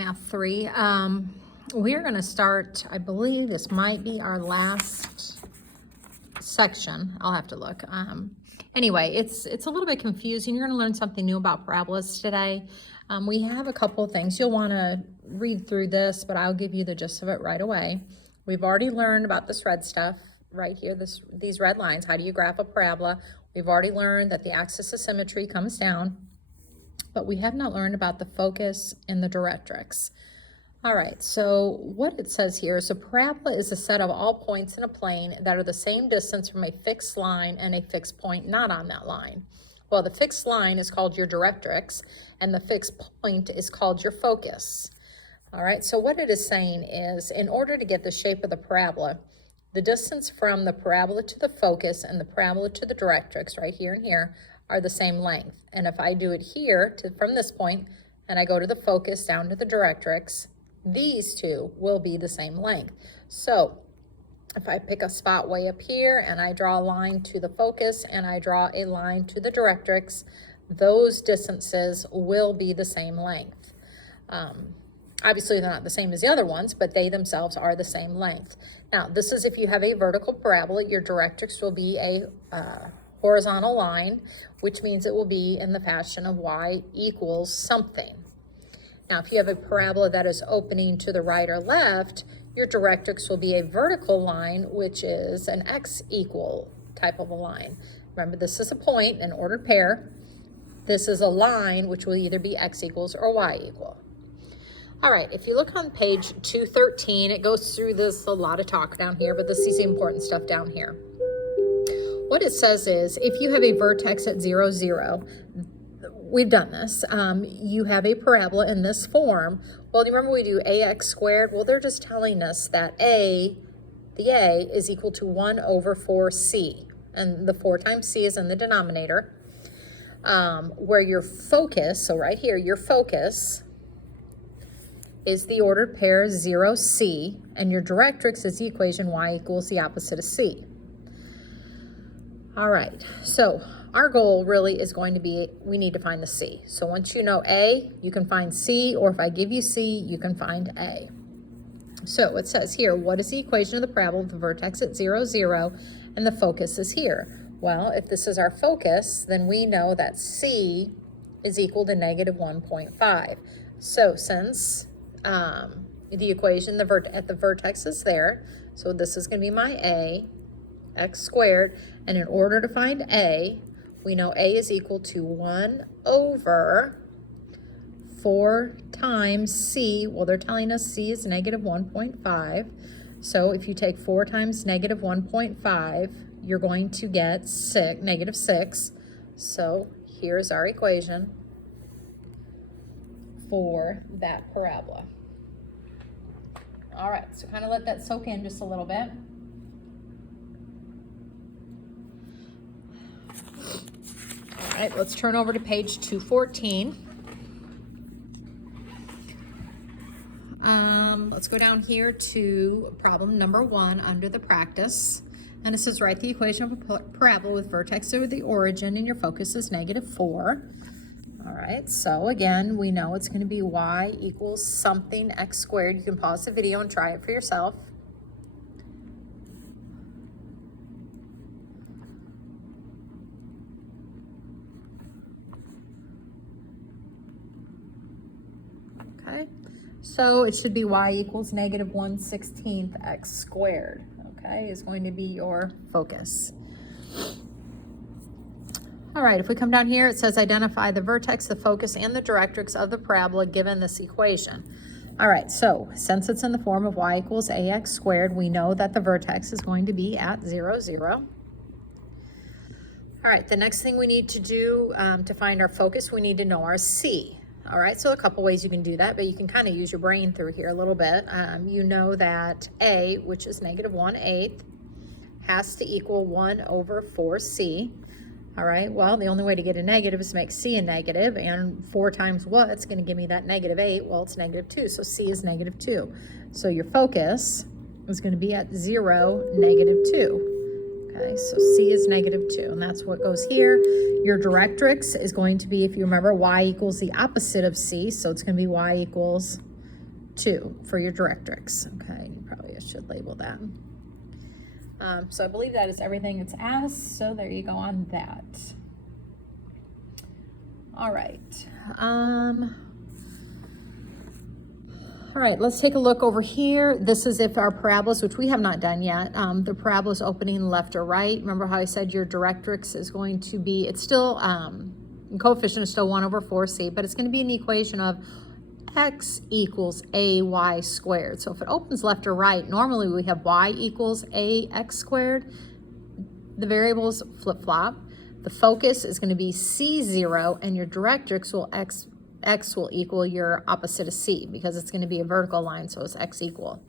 Math 3. We're going to start, I believe this might be our last section. I'll have to look. Anyway, it's a little bit confusing. You're going to learn something new about parabolas today. We have a couple of things. You'll want to read through this, but I'll give you the gist of it right away. We've already learned about this red stuff right here, these red lines. How do you graph a parabola? We've already learned that the axis of symmetry comes down, but we have not learned about the focus and the directrix. All right, so what it says here is a parabola is a set of all points in a plane that are the same distance from a fixed line and a fixed point not on that line. Well, the fixed line is called your directrix, and the fixed point is called your focus. All right, so what it is saying is, in order to get the shape of the parabola, the distance from the parabola to the focus and the parabola to the directrix, right here and here, are the same length. And if I do it here from this point, and I go to the focus down to the directrix, these two will be the same length. So if I pick a spot way up here and I draw a line to the focus and I draw a line to the directrix, those distances will be the same length. Obviously, they're not the same as the other ones, but they themselves are the same length. Now, this is if you have a vertical parabola, your directrix will be a horizontal line, which means it will be in the fashion of y equals something. Now, if you have a parabola that is opening to the right or left, your directrix will be a vertical line, which is an x equal type of a line. Remember, this is a point, an ordered pair. This is a line, which will either be x equals or y equal. All right, if you look on page 213, it goes through this, a lot of talk down here, but this is the important stuff down here. What it says is, if you have a vertex at 0, 0, we've done this, you have a parabola in this form. Well, do you remember we do ax squared? Well, they're just telling us that the a is equal to 1 over 4c, and the 4 times c is in the denominator, where your focus, so right here, your focus is the ordered pair 0c, and your directrix is the equation y equals the opposite of c. All right, so our goal really is going to be, we need to find the c. So once you know a, you can find c, or if I give you c, you can find a. So it says here, what is the equation of the parabola with the vertex at 0, 0, and the focus is here? Well, if this is our focus, then we know that c is equal to negative 1.5. So since the equation at the vertex is there, so this is going to be my a, x squared, and in order to find a, we know a is equal to 1 over 4 times c. Well, they're telling us c is negative 1.5. So if you take 4 times negative 1.5, you're going to get negative 6. So here's our equation for that parabola. All right, so kind of let that soak in just a little bit. All right, let's turn over to page 214. Let's go down here to problem number 1 under the practice. And it says, write the equation of a parabola with vertex over the origin and your focus is negative 4. All right, so again, we know it's going to be y equals something x squared. You can pause the video and try it for yourself. Okay, so it should be y equals negative 1/16 x squared, okay, is going to be your focus. All right, if we come down here, it says identify the vertex, the focus, and the directrix of the parabola given this equation. All right, so since it's in the form of y equals ax squared, we know that the vertex is going to be at 0, 0. All right, the next thing we need to do to find our focus, we need to know our c. All right, so a couple ways you can do that, but you can kind of use your brain through here a little bit. You know that a, which is negative 1/8, has to equal 1 over 4c. All right, well, the only way to get a negative is to make c a negative, and 4 times what's going to give me that negative 8? Well, it's negative 2, so c is negative 2. So your focus is going to be at 0, negative 2. Okay, so c is negative 2, and that's what goes here. Your directrix is going to be, if you remember, y equals the opposite of c, so it's going to be y equals 2 for your directrix. Okay, probably I should label that. So I believe that is everything it's asked, so there you go on that. All right. All right, let's take a look over here. This is if our parabolas, which we have not done yet, the parabolas opening left or right. Remember how I said your directrix is going to be, it's still, coefficient is still 1/4c, but it's going to be an equation of x equals ay squared. So if it opens left or right, normally we have y equals ax squared. The variables flip-flop. The focus is going to be c0, and your directrix will x will equal your opposite of c, because it's going to be a vertical line, so it's x equal.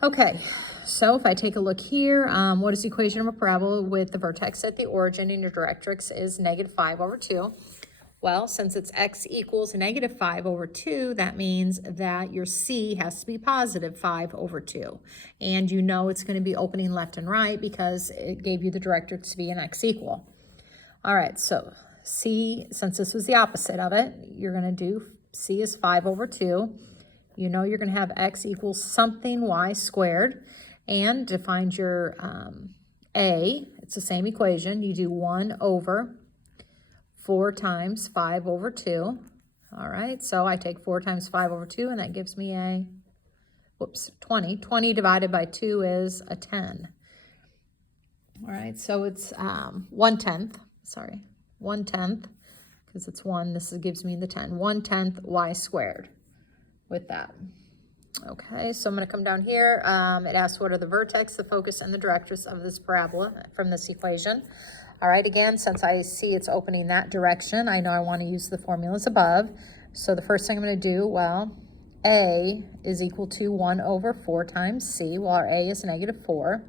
Okay, so if I take a look here, what is the equation of a parabola with the vertex at the origin and your directrix is -5/2? Well, since it's x equals -5/2, that means that your c has to be +5/2. And you know it's going to be opening left and right because it gave you the directrix to be an x equal. All right, so c, since this was the opposite of it, you're going to do c is 5/2. You know you're going to have x equals something y squared. And to find your a, it's the same equation. You do 1/4 times 5/2. All right, so I take 4 times 5/2, and that gives me a, 20. 20 divided by 2 is a 10. All right, so it's 1/10, sorry. 1/10, because it's 1, this gives me the 10. 1/10 y squared with that. Okay, so I'm going to come down here. It asks what are the vertex, the focus, and the directrix of this parabola from this equation. All right, again, since I see it's opening that direction, I know I want to use the formulas above. So the first thing I'm going to do, well, a is equal to 1/4 times c. Well, our a is -4.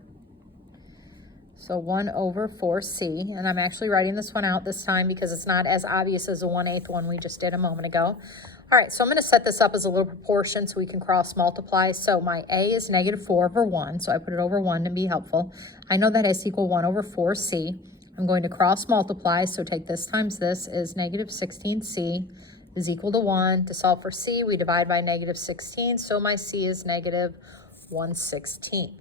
So 1/4c, and I'm actually writing this one out this time because it's not as obvious as the 1/8 one we just did a moment ago. All right, so I'm going to set this up as a little proportion so we can cross multiply. So my a is -4/1, so I put it over 1 to be helpful. I know that is equal 1/4c. I'm going to cross multiply, so take this times this is -16c is equal to 1. To solve for c, we divide by -16, so my c is -1/16.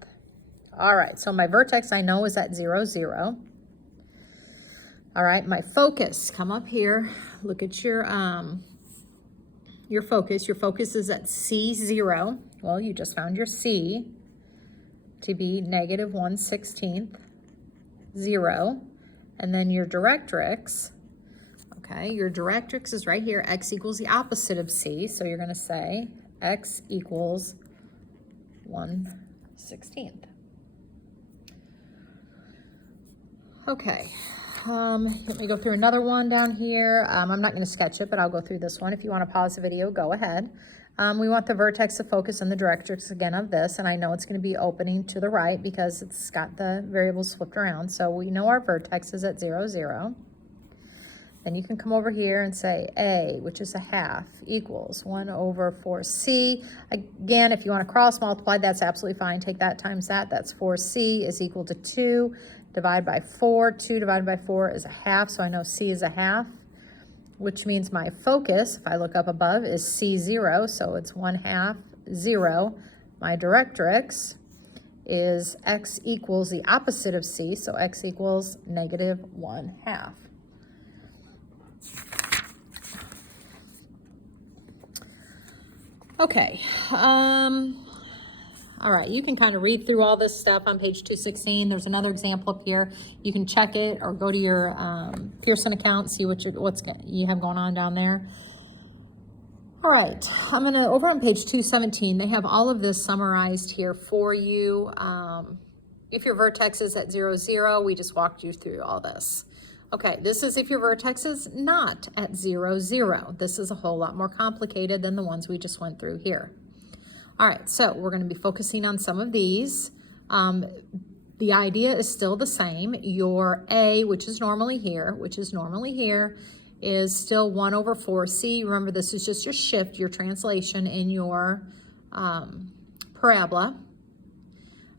All right, so my vertex I know is at 0, 0. All right, my focus, come up here, look at your focus. Your focus is at C0. Well, you just found your C to be -1/16, 0. And then your directrix, okay, your directrix is right here. X equals the opposite of C, so you're going to say x equals 1/16. Okay, let me go through another one down here. I'm not going to sketch it, but I'll go through this one. If you want to pause the video, go ahead. We want the vertex, the focus, and the directrix again of this, and I know it's going to be opening to the right because it's got the variables flipped around. So we know our vertex is at 0, 0. Then you can come over here and say a, which is 1/2, equals 1/4c. Again, if you want to cross multiply, that's absolutely fine. Take that times that. That's 4c is equal to 2. Divide by 4. 2 divided by 4 is 1/2, so I know c is 1/2, which means my focus, if I look up above, is C0, so it's 1/2, 0. My directrix is x equals the opposite of c, so x equals -1/2. Okay, all right, you can kind of read through all this stuff on page 216. There's another example up here. You can check it or go to your Pearson account, see what you have going on down there. All right, I'm going to, over on page 217, they have all of this summarized here for you. If your vertex is at 0, 0, we just walked you through all this. Okay, this is if your vertex is not at 0, 0. This is a whole lot more complicated than the ones we just went through here. All right, so we're going to be focusing on some of these. The idea is still the same. Your A, which is normally here, is still 1/4c. Remember, this is just your shift, your translation in your parabola.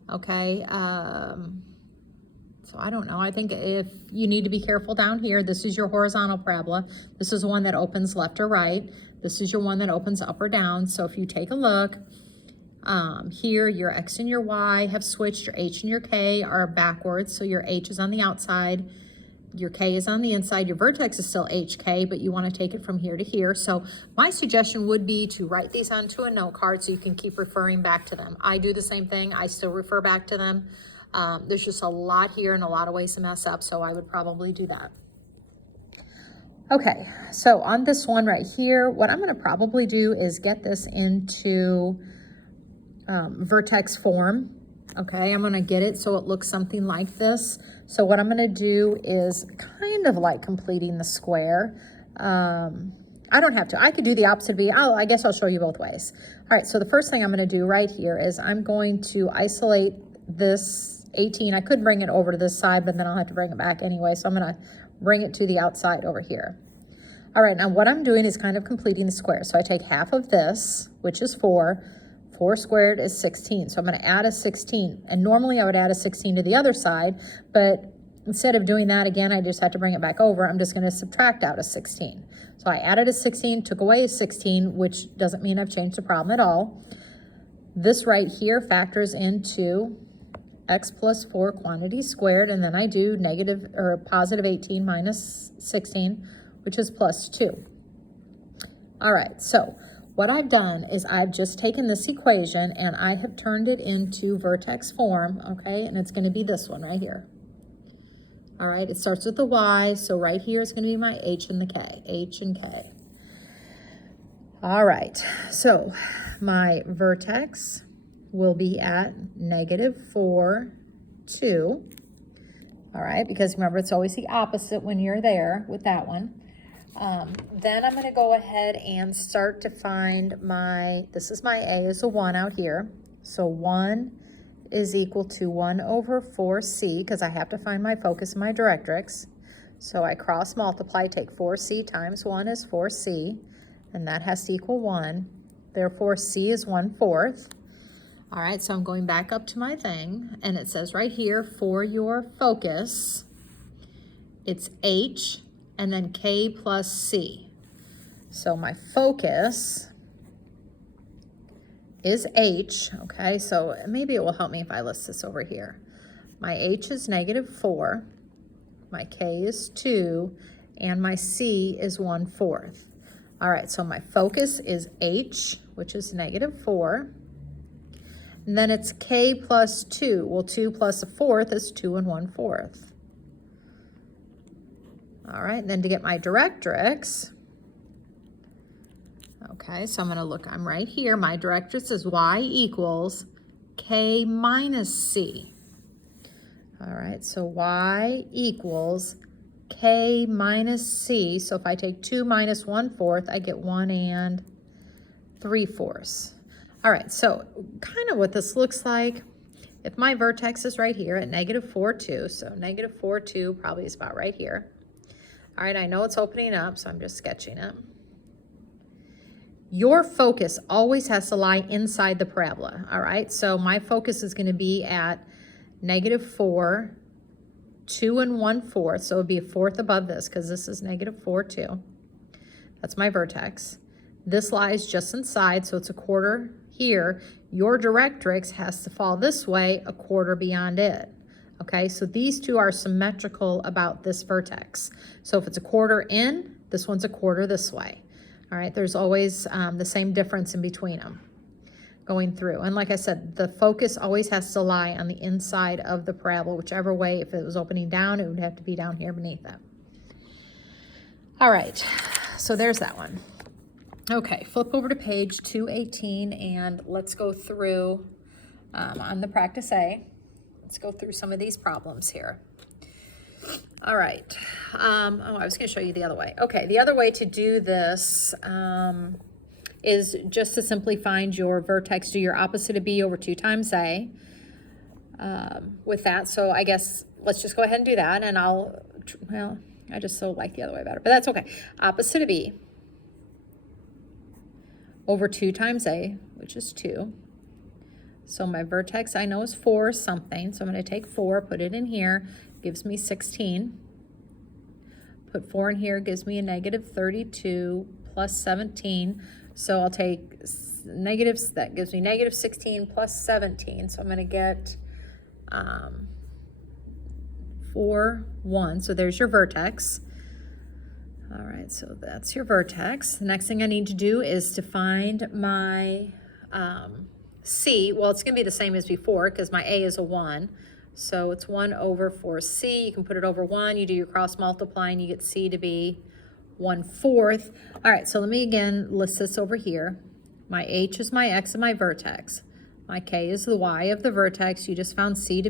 Okay, so I don't know. I think if you need to be careful down here, this is your horizontal parabola. This is one that opens left or right. This is your one that opens up or down. So if you take a look, here your X and your Y have switched, your H and your K are backwards. So your H is on the outside, your K is on the inside, your vertex is still HK, but you want to take it from here to here. So my suggestion would be to write these onto a note card so you can keep referring back to them. I do the same thing. I still refer back to them. There's just a lot here and a lot of ways to mess up, so I would probably do that. Okay, so on this one right here, what I'm going to probably do is get this into vertex form. Okay, I'm going to get it so it looks something like this. So what I'm going to do is kind of like completing the square. I don't have to. I could do the opposite B. I guess I'll show you both ways. All right, so the first thing I'm going to do right here is I'm going to isolate this 18. I could bring it over to this side, but then I'll have to bring it back anyway. So I'm going to bring it to the outside over here. All right, now what I'm doing is kind of completing the square. So I take half of this, which is 4. 4 squared is 16. So I'm going to add a 16. And normally I would add a 16 to the other side, but instead of doing that again, I just had to bring it back over. I'm just going to subtract out a 16. So I added a 16, took away a 16, which doesn't mean I've changed the problem at all. This right here factors into x plus 4 quantity squared, and then I do negative or positive 18 minus 16, which is plus 2. All right, so what I've done is I've just taken this equation and I have turned it into vertex form, okay? And it's going to be this one right here. All right, it starts with the Y, so right here is going to be my H and the K, H and K. All right, so my vertex will be at -4, 2. All right, because remember, it's always the opposite when you're there with that one. Then I'm going to go ahead and start to find this is my A is a 1 out here. So 1 is equal to 1 over 4C, because I have to find my focus and my directrix. So I cross multiply, take 4C times 1 is 4C, and that has to equal 1. Therefore, C is 1/4. All right, so I'm going back up to my thing, and it says right here, for your focus, it's H and then K plus C. So my focus is H, okay? So maybe it will help me if I list this over here. My H is -4, my K is 2, and my C is 1/4. All right, so my focus is H, which is -4. And then it's K plus 2. Well, 2 plus 1/4 is 2 1/4. All right, and then to get my directrix, okay, so I'm going to look, I'm right here. My directrix is Y equals K minus C. All right, so Y equals K minus C. So if I take 2 minus 1/4, I get 1 3/4. All right, so kind of what this looks like, if my vertex is right here at -4, 2, so -4, 2 probably is about right here. All right, I know it's opening up, so I'm just sketching it. Your focus always has to lie inside the parabola, all right? So my focus is going to be at -4, 2 1/4, so it would be a 1/4 above this because this is -4, 2. That's my vertex. This lies just inside, so it's a 1/4 here. Your directrix has to fall this way, a 1/4 beyond it. Okay, so these two are symmetrical about this vertex. So if it's a 1/4 in, this one's a 1/4 this way. All right, there's always the same difference in between them going through. And like I said, the focus always has to lie on the inside of the parabola, whichever way. If it was opening down, it would have to be down here beneath it. All right, so there's that one. Okay, flip over to page 218 and let's go through on the practice A. Let's go through some of these problems here. All right. Oh, I was going to show you the other way. Okay, the other way to do this is just to simply find your vertex, do your opposite of B over 2 times A with that. So I guess let's just go ahead and do that, and well, I just so like the other way better, but that's okay. Opposite of B over 2 times A, which is 2. So my vertex I know is 4 something. So I'm going to take 4, put it in here, gives me 16. Put 4 in here, gives me a -32 plus 17. So I'll take negatives, that gives me negative 16 plus 17. So I'm going to get 4, 1. So there's your vertex. All right, so that's your vertex. The next thing I need to do is to find my C. Well, it's going to be the same as before because my A is a 1. So it's 1 over 4C. You can put it over 1. You do your cross multiplying. You get C to be 1/4. All right, so let me again list this over here. My H is my X and my vertex. My K is the Y of the vertex. You just found C to be